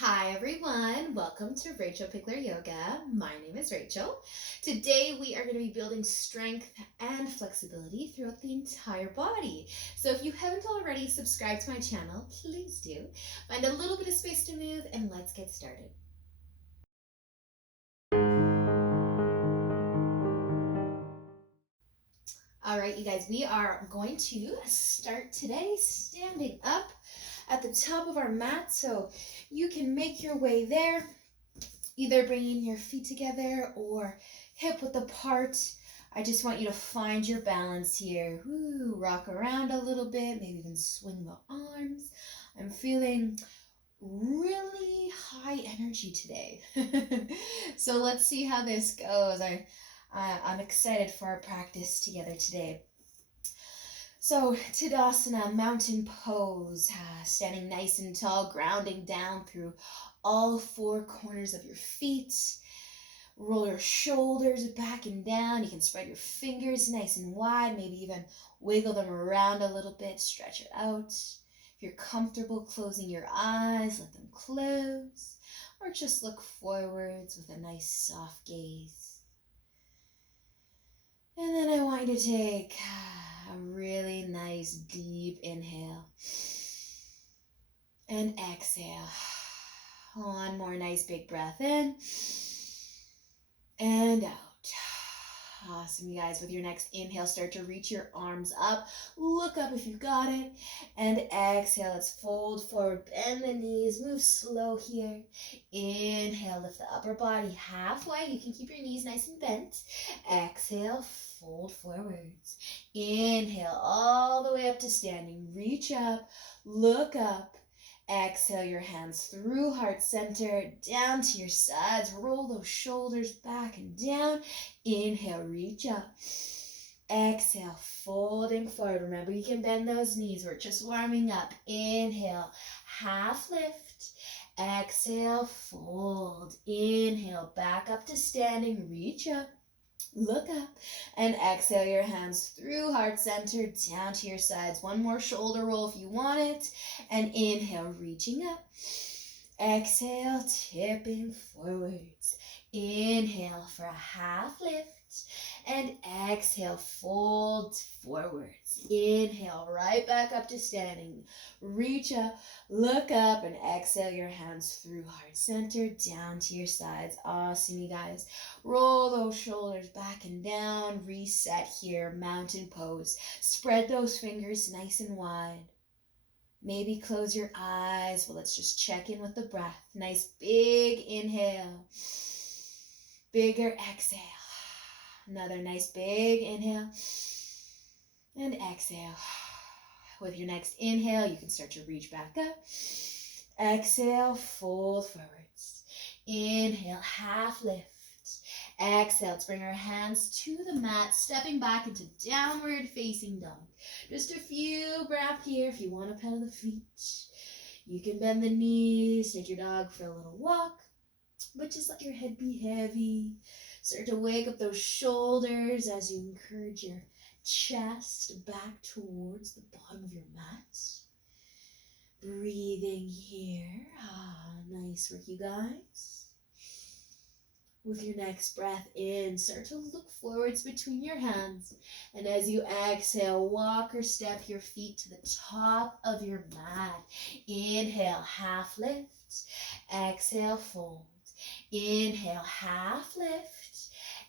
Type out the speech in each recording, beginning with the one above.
Hi everyone, welcome to rachelpichleryoga. My name is Rachel. Today we are going to be building strength and flexibility throughout the entire body. So if you haven't already subscribed to my channel, please do. Find a little bit of space to move and let's get started. All right, you guys, we are going to start today standing up at the top of our mat. So you can make your way there, either bringing your feet together or hip width apart. I just want you to find your balance here. Woo, rock around a little bit, maybe even swing the arms. I'm feeling really high energy today. So let's see how this goes. I'm excited for our practice together today. So Tadasana, mountain pose, standing nice and tall, grounding down through all four corners of your feet. Roll your shoulders back and down. You can spread your fingers nice and wide, maybe even wiggle them around a little bit, stretch it out. If you're comfortable closing your eyes, let them close, or just look forwards with a nice soft gaze. And then I want you to take a really nice deep inhale and exhale. One more nice big breath in and out. Awesome, you guys. With your next inhale, start to reach your arms up. Look up if you've got it. And exhale, let's fold forward, bend the knees, move slow here. Inhale, lift the upper body halfway. You can keep your knees nice and bent. Exhale, fold forwards. Inhale, all the way up to standing. Reach up, look up. Exhale your hands through heart center, down to your sides. Roll those shoulders back and down. Inhale, reach up. Exhale, folding forward. Remember, you can bend those knees. We're just warming up. Inhale, half lift. Exhale, fold. Inhale, back up to standing. Reach up. Look up and exhale your hands through heart center down to your sides. One more shoulder roll if you want it. And inhale, reaching up. Exhale, tipping forwards. Inhale for a half lift. And exhale, fold forwards. Inhale, right back up to standing. Reach up, look up, and exhale your hands through heart center down to your sides. Awesome, you guys. Roll those shoulders back and down. Reset here, mountain pose. Spread those fingers nice and wide. Maybe close your eyes. Well, let's just check in with the breath. Nice big inhale. Bigger exhale. Another nice big inhale and exhale. With your next inhale, you can start to reach back up. Exhale, fold forwards. Inhale, half lift. Exhale, let's bring our hands to the mat, stepping back into downward facing dog. Just a few breaths here if you want to pedal the feet. You can bend the knees, take your dog for a little walk, but just let your head be heavy. Start to wake up those shoulders as you encourage your chest back towards the bottom of your mat. Breathing here. Nice work, you guys. With your next breath in, start to look forwards between your hands. And as you exhale, walk or step your feet to the top of your mat. Inhale, half lift. Exhale, fold. Inhale, half lift.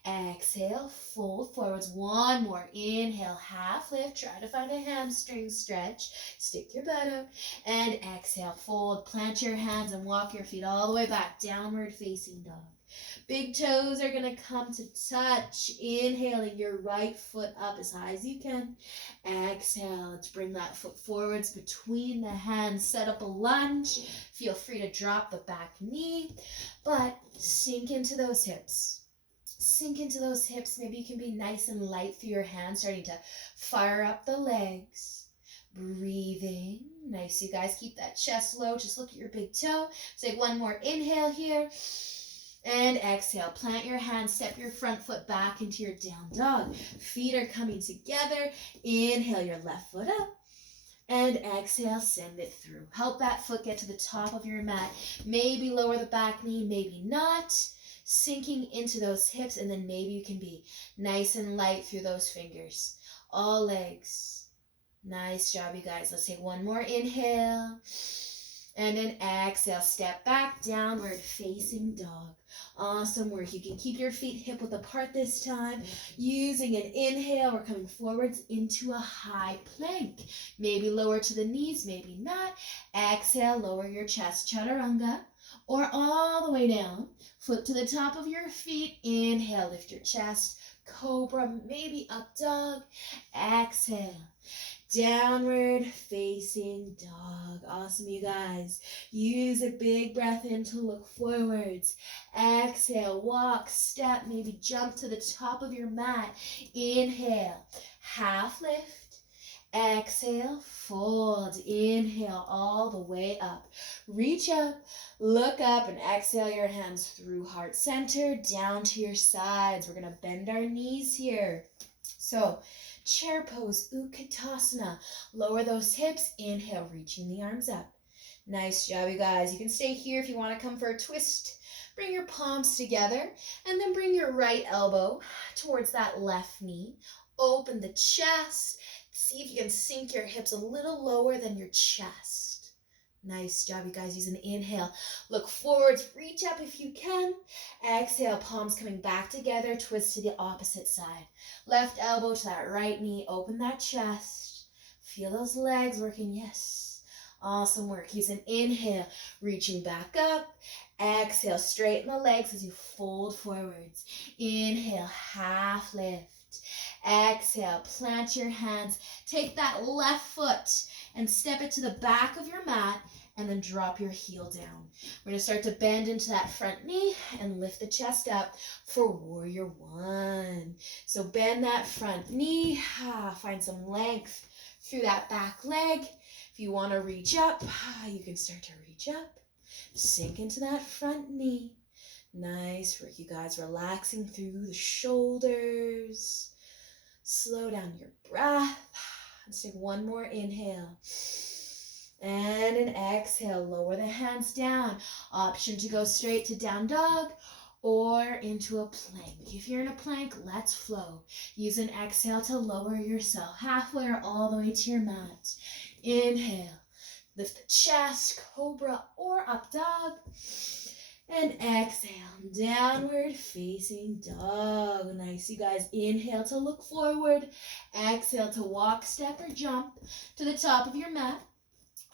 Exhale, fold forwards. One more. Inhale, half lift. Try to find a hamstring stretch. Stick your butt out. And exhale, fold. Plant your hands and walk your feet all the way back. Downward facing dog. Big toes are going to come to touch. Inhaling your right foot up as high as you can. Exhale, let's bring that foot forwards between the hands. Set up a lunge. Feel free to drop the back knee, but sink into those hips. Sink into those hips. Maybe you can be nice and light through your hands, starting to fire up the legs. Breathing. Nice, you guys. Keep that chest low. Just look at your big toe. Take one more inhale here. And exhale. Plant your hands. Step your front foot back into your down dog. Feet are coming together. Inhale your left foot up. And exhale, send it through. Help that foot get to the top of your mat. Maybe lower the back knee, maybe not. Sinking into those hips, and then maybe you can be nice and light through those fingers. All legs. Nice job, you guys. Let's take one more inhale. And then exhale, step back, downward facing dog. Awesome work. You can keep your feet hip width apart this time. Using an inhale, we're coming forwards into a high plank. Maybe lower to the knees, maybe not. Exhale, lower your chest, chaturanga, or all the way down. Flip to the top of your feet. Inhale, lift your chest. Cobra, maybe up dog. Exhale. Downward facing dog. Awesome, you guys. Use a big breath in to look forwards. Exhale, walk, step, maybe jump to the top of your mat. Inhale, half lift. Exhale, fold. Inhale all the way up. Reach up, look up, and exhale your hands through heart center, down to your sides. We're going to bend our knees here. So, chair pose, Utkatasana. Lower those hips. Inhale, reaching the arms up. Nice job, you guys. You can stay here if you want to come for a twist. Bring your palms together, and then bring your right elbow towards that left knee. Open the chest. See if you can sink your hips a little lower than your chest. Nice job, you guys. Use an inhale. Look forwards. Reach up if you can. Exhale, palms coming back together. Twist to the opposite side. Left elbow to that right knee. Open that chest. Feel those legs working. Yes. Awesome work. Use an inhale. Reaching back up. Exhale, straighten the legs as you fold forwards. Inhale, half lift. Exhale, plant your hands. Take that left foot and step it to the back of your mat, and then drop your heel down. We're going to start to bend into that front knee and lift the chest up for warrior one. So bend that front knee, find some length through that back leg. If you want to reach up, you can start to reach up. Sink into that front knee. Nice work, you guys. Relaxing through the shoulders. Slow down your breath. Let's take one more inhale. And an exhale. Lower the hands down. Option to go straight to down dog or into a plank. If you're in a plank, let's flow. Use an exhale to lower yourself halfway or all the way to your mat. Inhale. Lift the chest, cobra or up dog. And exhale, downward facing dog. Nice, you guys. Inhale to look forward. Exhale to walk, step, or jump to the top of your mat.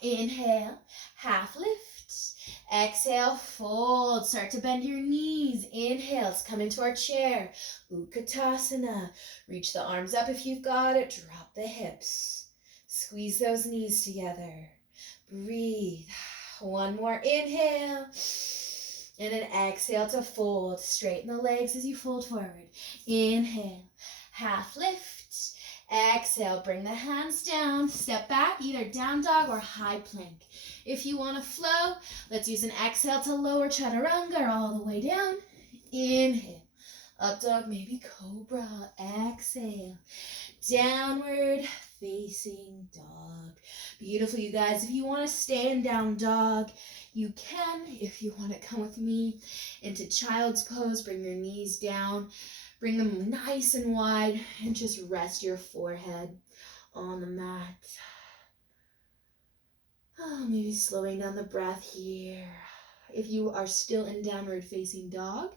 Inhale, half lift. Exhale, fold. Start to bend your knees. Inhale, let's come into our chair. Utkatasana. Reach the arms up if you've got it. Drop the hips. Squeeze those knees together. Breathe. One more inhale. And an exhale to fold. Straighten the legs as you fold forward. Inhale, half lift. Exhale, bring the hands down. Step back, either down dog or high plank. If you want to flow, let's use an exhale to lower chaturanga or all the way down. Inhale, up dog, maybe cobra. Exhale, downward facing dog. Beautiful, you guys. If you want to stay in down dog, you can. If you want to come with me into child's pose, bring your knees down, bring them nice and wide, and just rest your forehead on the mat. Maybe slowing down the breath here. If you are still in downward facing dog,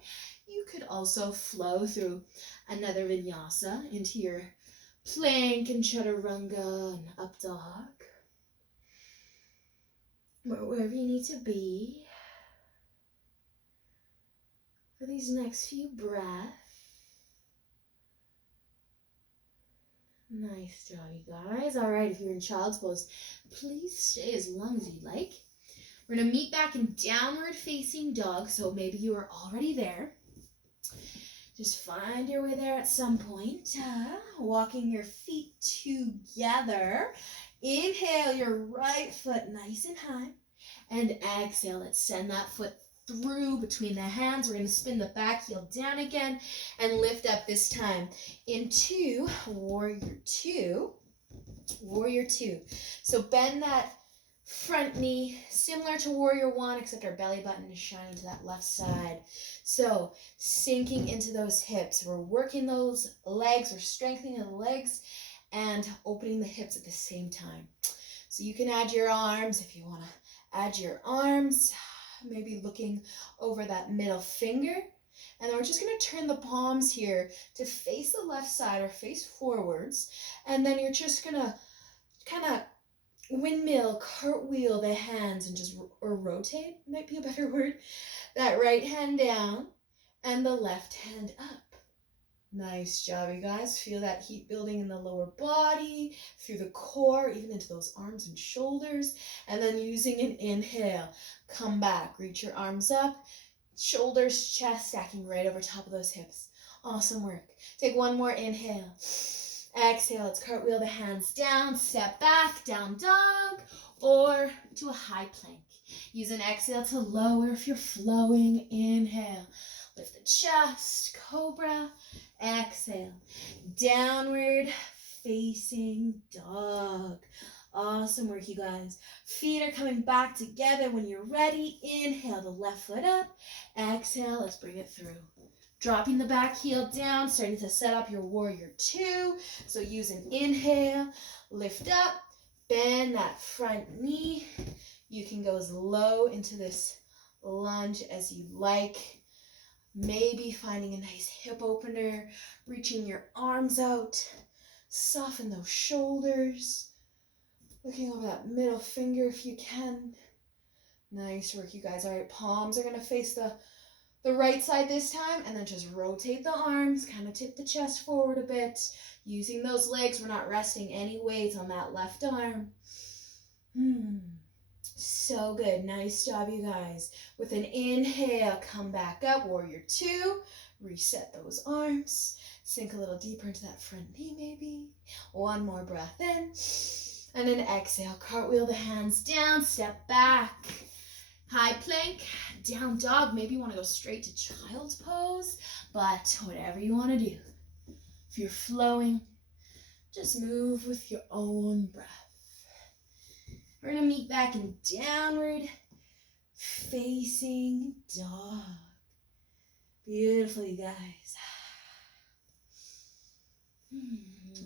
you could also flow through another vinyasa into your plank and chaturanga and up dog. But wherever you need to be for these next few breaths. Nice job, you guys. All right, if you're in child's pose, please stay as long as you like. We're going to meet back in downward facing dog, so maybe you are already there. Just find your way there at some point. Walking your feet together. Inhale your right foot nice and high. And exhale, let's send that foot through between the hands. We're going to spin the back heel down again and lift up this time into warrior two. Warrior two. So bend that front knee, similar to warrior one, except our belly button is shining to that left side. So sinking into those hips. We're working those legs, we're strengthening the legs and opening the hips at the same time. So you can add your arms if you want to add your arms, maybe looking over that middle finger. And then we're just going to turn the palms here to face the left side or face forwards. And then you're just going to kind of windmill, cartwheel the hands and just, or rotate, might be a better word, that right hand down and the left hand up. Nice job, you guys. Feel that heat building in the lower body, through the core, even into those arms and shoulders. And then using an inhale, come back, reach your arms up, shoulders, chest stacking right over top of those hips. Awesome work. Take one more inhale. Exhale, let's cartwheel the hands down, step back, down dog, or to a high plank. Use an exhale to lower if you're flowing. Inhale, lift the chest, cobra. Exhale, downward facing dog. Awesome work, you guys. Feet are coming back together when you're ready. Inhale the left foot up. Exhale, let's bring it through. Dropping the back heel down, starting to set up your warrior two. So use an inhale, lift up, bend that front knee. You can go as low into this lunge as you like. Maybe finding a nice hip opener, reaching your arms out, soften those shoulders, looking over that middle finger if you can. Nice work, you guys. All right, palms are going to face the right side this time, and then just rotate the arms, kind of tip the chest forward a bit. Using those legs, we're not resting any weight on that left arm. So good. Nice job, you guys. With an inhale, come back up, warrior two. Reset those arms. Sink a little deeper into that front knee, maybe. One more breath in. And then exhale, cartwheel the hands down, step back. High plank, down dog. Maybe you want to go straight to child's pose, but whatever you want to do. If you're flowing, just move with your own breath. We're going to meet back in downward facing dog. Beautiful, you guys.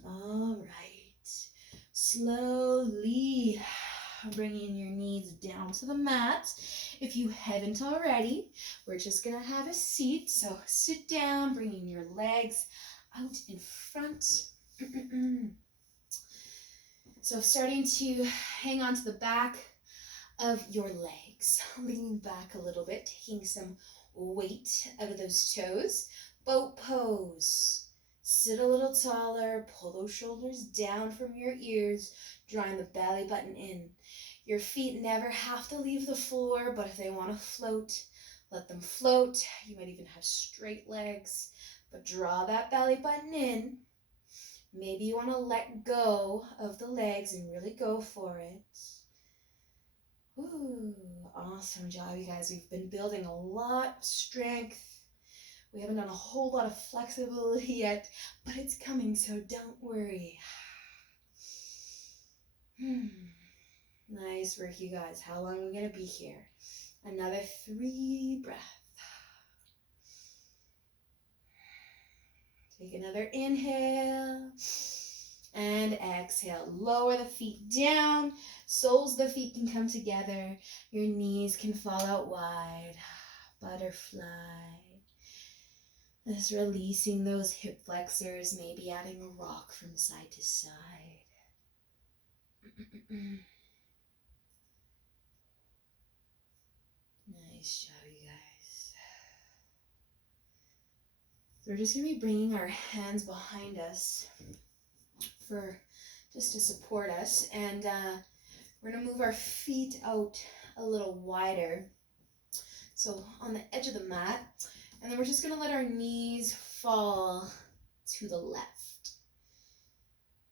All right. Slowly bringing your knees down to the mat. If you haven't already, we're just going to have a seat. So sit down, bringing your legs out in front. So starting to hang on to the back of your legs. Leaning back a little bit, taking some weight out of those toes. Boat pose. Sit a little taller, pull those shoulders down from your ears, drawing the belly button in. Your feet never have to leave the floor, but if they want to float, let them float. You might even have straight legs, but draw that belly button in. Maybe you want to let go of the legs and really go for it. Ooh, awesome job, you guys. We've been building a lot of strength. We haven't done a whole lot of flexibility yet, but it's coming, so don't worry. Nice work, you guys. How long are we going to be here? Another 3 breaths. Take another inhale and exhale. Lower the feet down. Soles of the feet can come together. Your knees can fall out wide. Butterfly. Just releasing those hip flexors, maybe adding a rock from side to side. Nice job, you guys. So we're just going to be bringing our hands behind us for just to support us, and we're going to move our feet out a little wider, so on the edge of the mat, and then we're just going to let our knees fall to the left.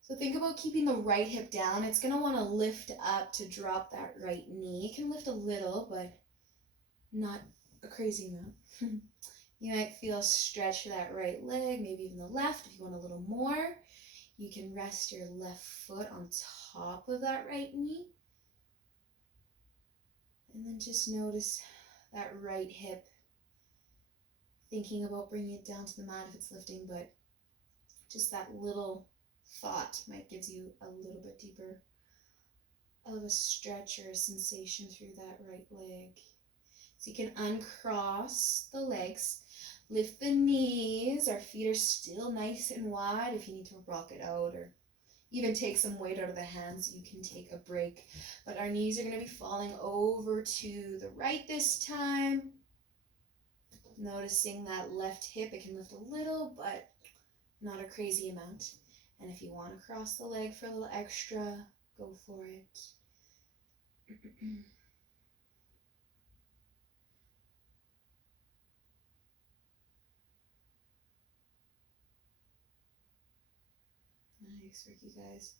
So think about keeping the right hip down. It's going to want to lift up to drop that right knee. It can lift a little, but not a crazy amount. You might feel a stretch to that right leg, maybe even the left if you want a little more. You can rest your left foot on top of that right knee. And then just notice that right hip. Thinking about bringing it down to the mat if it's lifting, but just that little thought might give you a little bit deeper of a stretch or a sensation through that right leg. So you can uncross the legs, lift the knees. Our feet are still nice and wide. If you need to rock it out or even take some weight out of the hands, you can take a break. But our knees are going to be falling over to the right this time. Noticing that left hip, it can lift a little, but not a crazy amount. And if you want to cross the leg for a little extra, go for it. Nice work, you guys.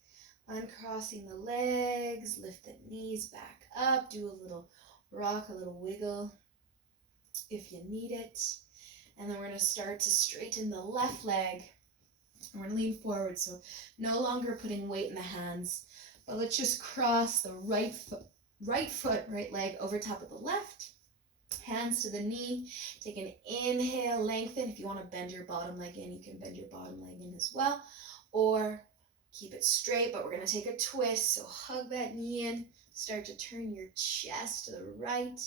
Uncrossing the legs, lift the knees back up, do a little rock, a little wiggle if you need it. And then we're going to start to straighten the left leg. And we're going to lean forward, so no longer putting weight in the hands, but let's just cross the right leg over top of the left. Hands to the knee. Take an inhale, lengthen. If you want to bend your bottom leg in, you can bend your bottom leg in as well. Or keep it straight, but we're going to take a twist. So hug that knee in. Start to turn your chest to the right.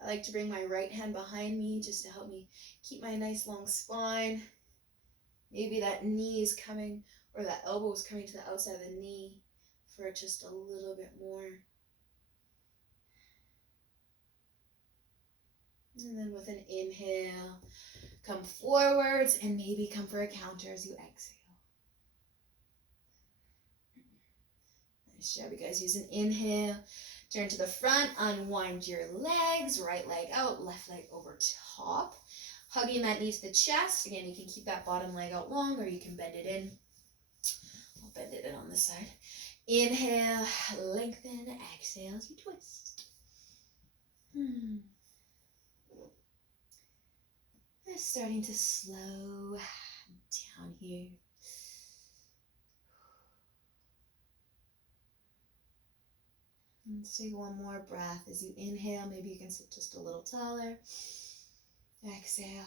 I like to bring my right hand behind me just to help me keep my nice long spine. Maybe that knee is coming, or that elbow is coming to the outside of the knee for just a little bit more. And then with an inhale, come forwards and maybe come for a counter as you exhale. Nice job, you guys. Use an inhale. Turn to the front, unwind your legs, right leg out, left leg over top. Hugging that knee to the chest. Again, you can keep that bottom leg out long or you can bend it in. I'll bend it in on this side. Inhale, lengthen, exhale as you twist. Just starting to slow down here. Let's take one more breath as you inhale. Maybe you can sit just a little taller. Exhale.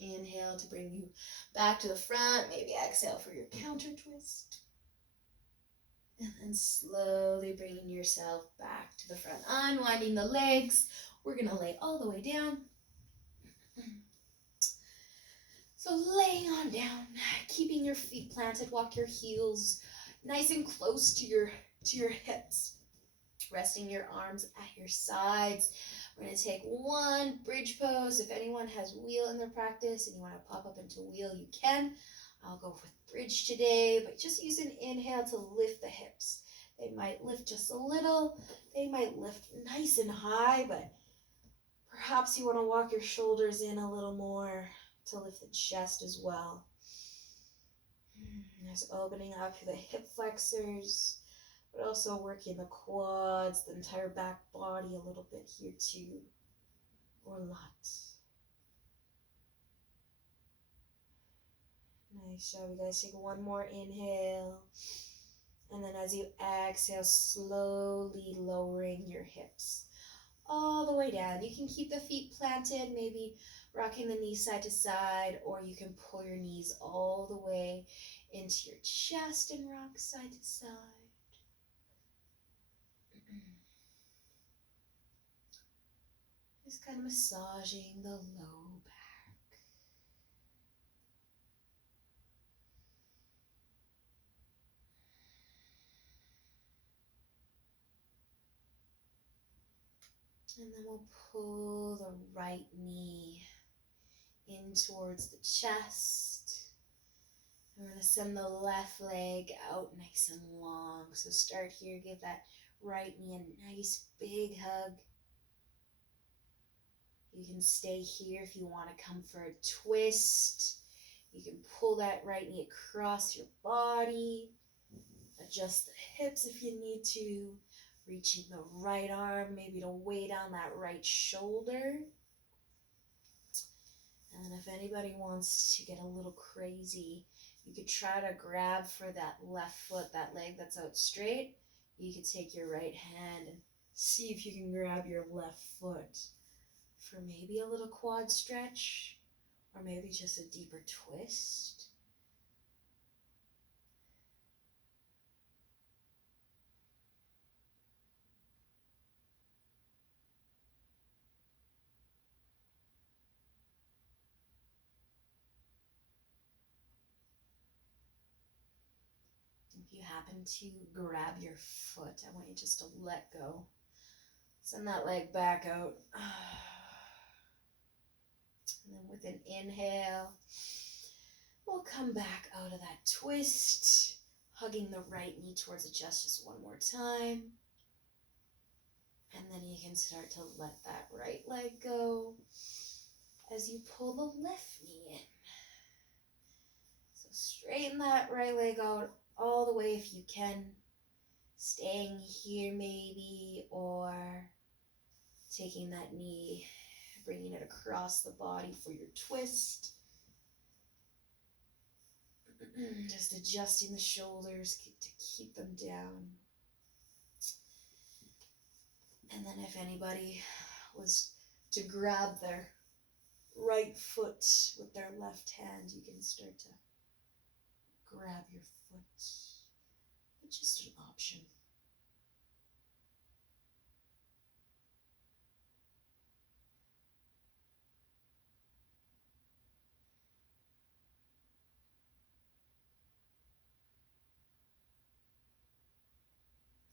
Inhale to bring you back to the front. Maybe exhale for your counter twist. And then slowly bringing yourself back to the front. Unwinding the legs. We're going to lay all the way down. So laying on down, keeping your feet planted. Walk your heels nice and close to your hips. Resting your arms at your sides. We're going to take one bridge pose. If anyone has wheel in their practice and you want to pop up into wheel, you can. I'll go with bridge today, but just use an inhale to lift the hips. They might lift just a little. They might lift nice and high, but perhaps you want to walk your shoulders in a little more to lift the chest as well. There's opening up through the hip flexors, but also working the quads, the entire back body a little bit here too, or a lot. Nice job, you guys. Take one more inhale. And then as you exhale, slowly lowering your hips all the way down. You can keep the feet planted, maybe rocking the knees side to side, or you can pull your knees all the way into your chest and rock side to side. Just kind of massaging the low back. And then we'll pull the right knee in towards the chest. And we're going to send the left leg out nice and long. So start here, give that right knee a nice big hug. You can stay here if you want to come for a twist. You can pull that right knee across your body. Adjust the hips if you need to. Reaching the right arm, maybe to weigh down that right shoulder. And if anybody wants to get a little crazy, You could try to grab for that left foot, that leg that's out straight. You could take your right hand and see if you can grab your left foot for maybe a little quad stretch or maybe just a deeper twist. If you happen to grab your foot, I want you just to let go. Send that leg back out. And then with an inhale, we'll come back out of that twist, hugging the right knee towards the chest just one more time. And then you can start to let that right leg go as you pull the left knee in. So straighten that right leg out all the way if you can, staying here maybe, or taking that knee, bringing it across the body for your twist. Just adjusting the shoulders to keep them down. And then if anybody was to grab their right foot with their left hand, you can start to grab your foot. It's just an option.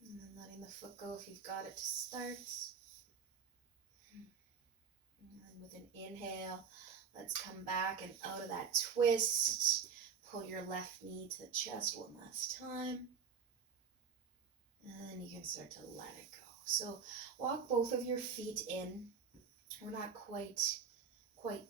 And then letting the foot go if you've got it to start. And then with an inhale, let's come back and out of that twist. Pull your left knee to the chest one last time. And then you can start to let it go. So walk both of your feet in. We're not quite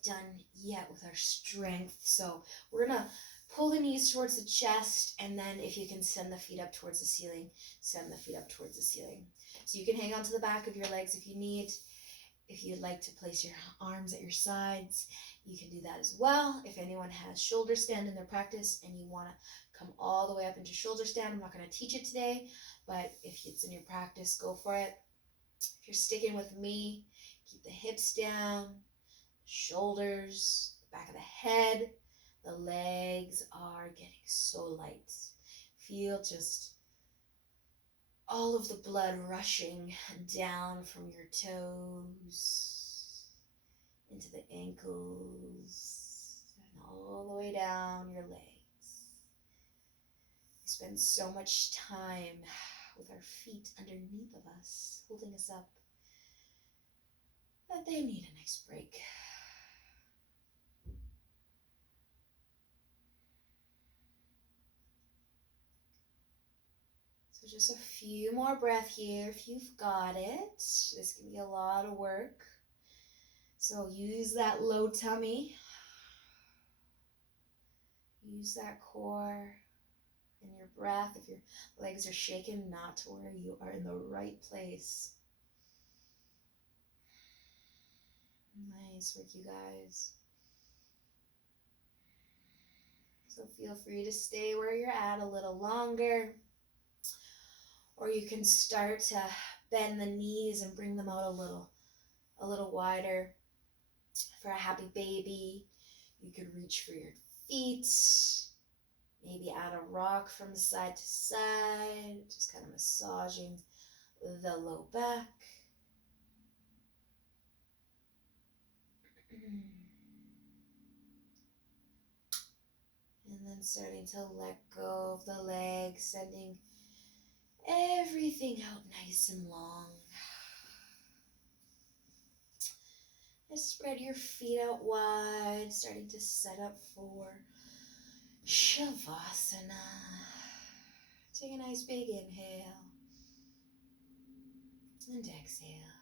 done yet with our strength. So we're going to pull the knees towards the chest, and then if you can send the feet up towards the ceiling, send the feet up towards the ceiling. So you can hang on to the back of your legs if you need. If you'd like to place your arms at your sides, you can do that as well. If anyone has shoulder stand in their practice and you want to come all the way up into shoulder stand, I'm not going to teach it today, but if it's in your practice, go for it. If you're sticking with me, keep the hips down, shoulders, the back of the head. The legs are getting so light. Feel just all of the blood rushing down from your toes into the ankles and all the way down your legs. We spend so much time with our feet underneath of us, holding us up, that they need a nice break. So just a few more breaths here if you've got it. This can be a lot of work. So use that low tummy. Use that core and your breath. If your legs are shaking, not to worry, you are in the right place. Nice work, you guys. So feel free to stay where you're at a little longer. Or you can start to bend the knees and bring them out a little wider. For a happy baby, you could reach for your feet. Maybe add a rock from side to side, just kind of massaging the low back. And then starting to let go of the legs, sending everything out nice and long. And spread your feet out wide, starting to set up for Shavasana. Take a nice big inhale and exhale.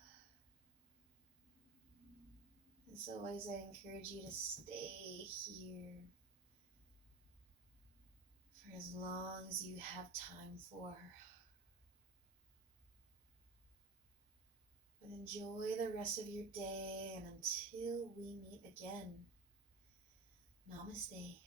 As always, I encourage you to stay here for as long as you have time for. But enjoy the rest of your day, and until we meet again, namaste.